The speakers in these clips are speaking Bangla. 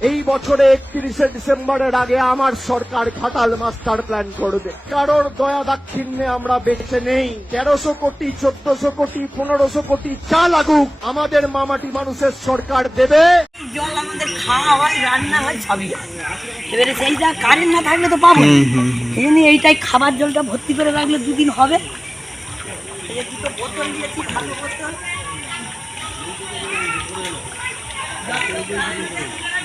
এই বছরে একত্রিশে ডিসেম্বরের আগে আমার সরকার ঘাটাল মাস্টার প্ল্যান করবে। কারোর দয়া দাক্ষিণ্যে আমরা বেঁচে নেই। তেরোশো কোটি চোদ্দশো কোটি পনেরোশো কোটি চা লাগুক আমাদের মামাটি মানুষের সরকার দেবে। জল আমাদের খাওয়া হয় রান্না হয় সবই এবারে সেইটা কারেন্ট না থাকলে তো পাবো এই জন্য এইটাই খাবার জলটা ভর্তি করে রাখলে দুদিন হবে। এই যে দুটো বোতল দিয়েছি খালি বোতল।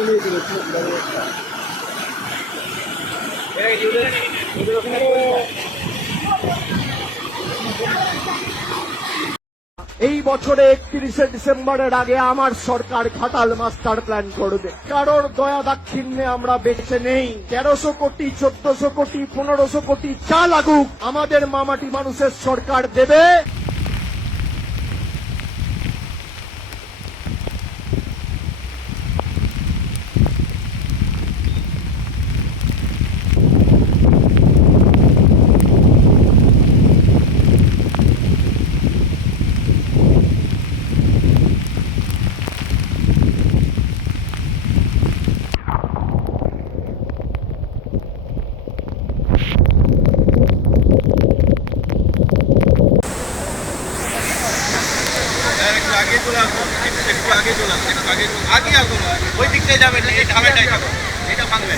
এই বছরে একত্রিশে ডিসেম্বরের আগে আমার সরকার ঘাটাল মাস্টার প্ল্যান করবে। কারোর দয়া দাক্ষিণ্যে আমরা বেঁচে নেই। তেরোশো কোটি, চোদ্দশো কোটি, পনেরোশো কোটি চা লাগুক, আমাদের মামাটি মানুষের সরকার দেবে একটু আগে চলে আসুন একটু আগে চলে আসুন একটু আগে আগে আসুন ওই দিক যাবেন এই থাকো এটা ভাঙবে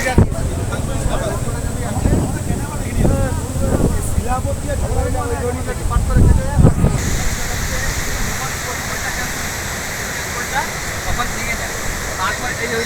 তখন ভেঙে যায় তারপরে এই ওই